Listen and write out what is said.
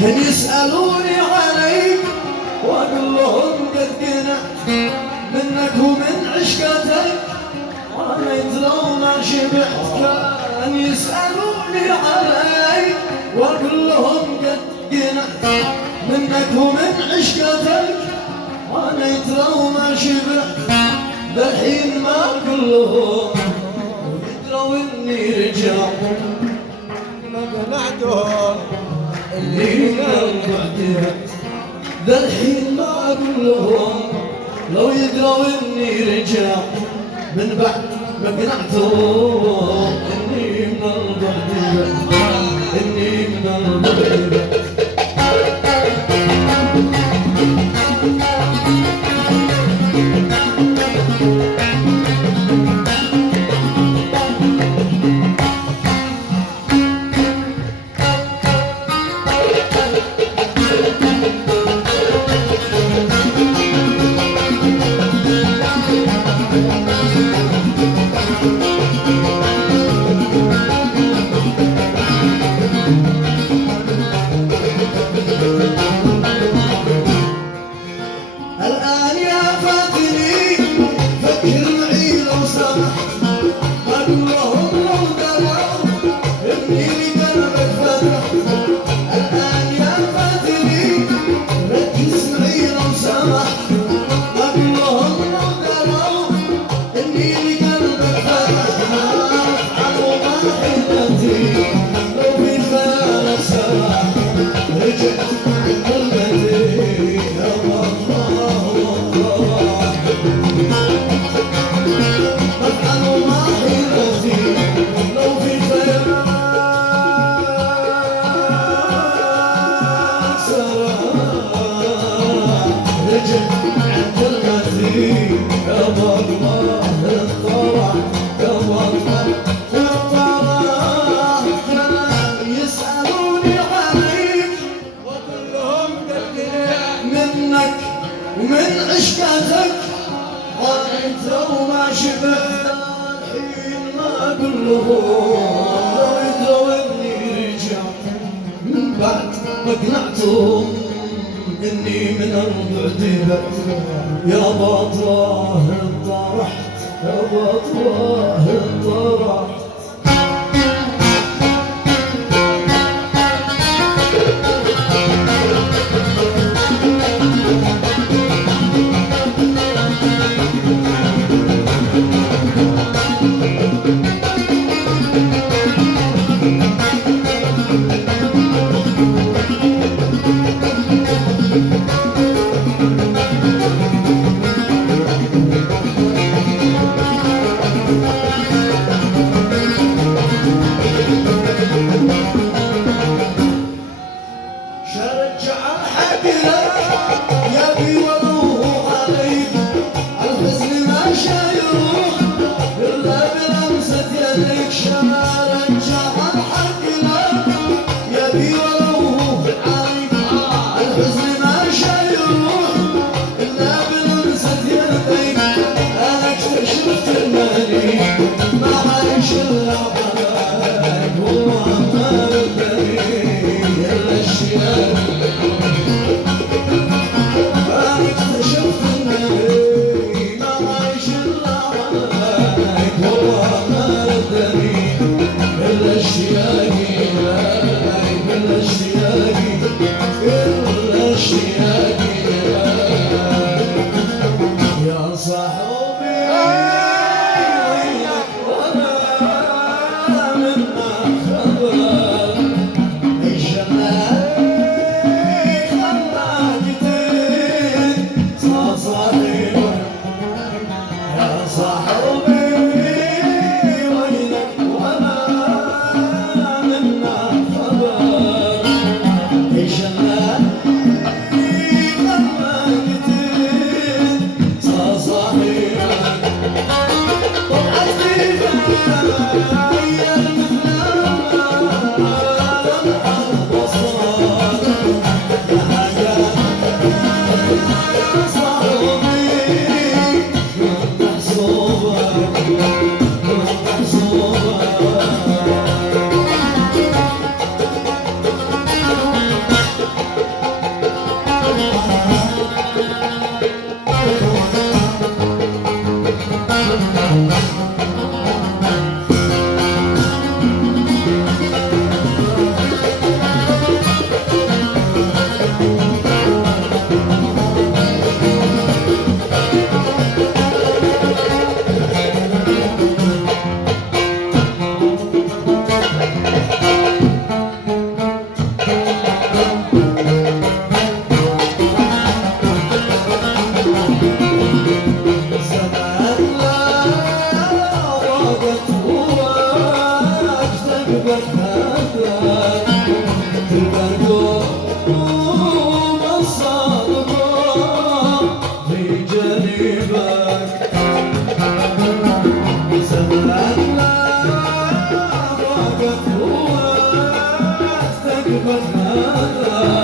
كان يسألوني عليك واقول لهم قد قنعت منك ومن عشقتك وانا يدروا ما شبعت. كان يسألوني عليك واقول لهم قد قنعت منك ومن عشقتك وانا يدروا ما شبعت. للحين ما اقول لهم ويدروا اني رجعت ما قنعتهم اللي من البعد. للحين ما اقول لهم لو يدروا اني رجعت من بعد ما قنعتهم اني من البعد اني من البعد. الآن يا فاتني فكر معي لو سمحت أقول لهم لو دروا إني لقلبك فتحت. الآن يا فاتني ركز معي لو سمحت أقول لهم لو دروا إني لقلبك فتحت. أفعلوا ما حيلتي لو في خيالك سمح رجعت عن قلبتي يا الله. أفعلوا ما حيلتي لو في خيالك سمح رجعت عن قلبتي يا الله. الطرح يا الله الطرح. كانوا يسألوني عليك وكلهم قد منك ومن عشقتك وانت وما شبعت. الحين ما اقول لهم لو يدروا اني رجعت من بعد ما قنعتهم اني من البعد يا بطلاه انطرحت يا بطلاه انطرحت. وقت هذا تلقى القلوب الصادقة في جانبك زمان لا وقت هو تقبل هذا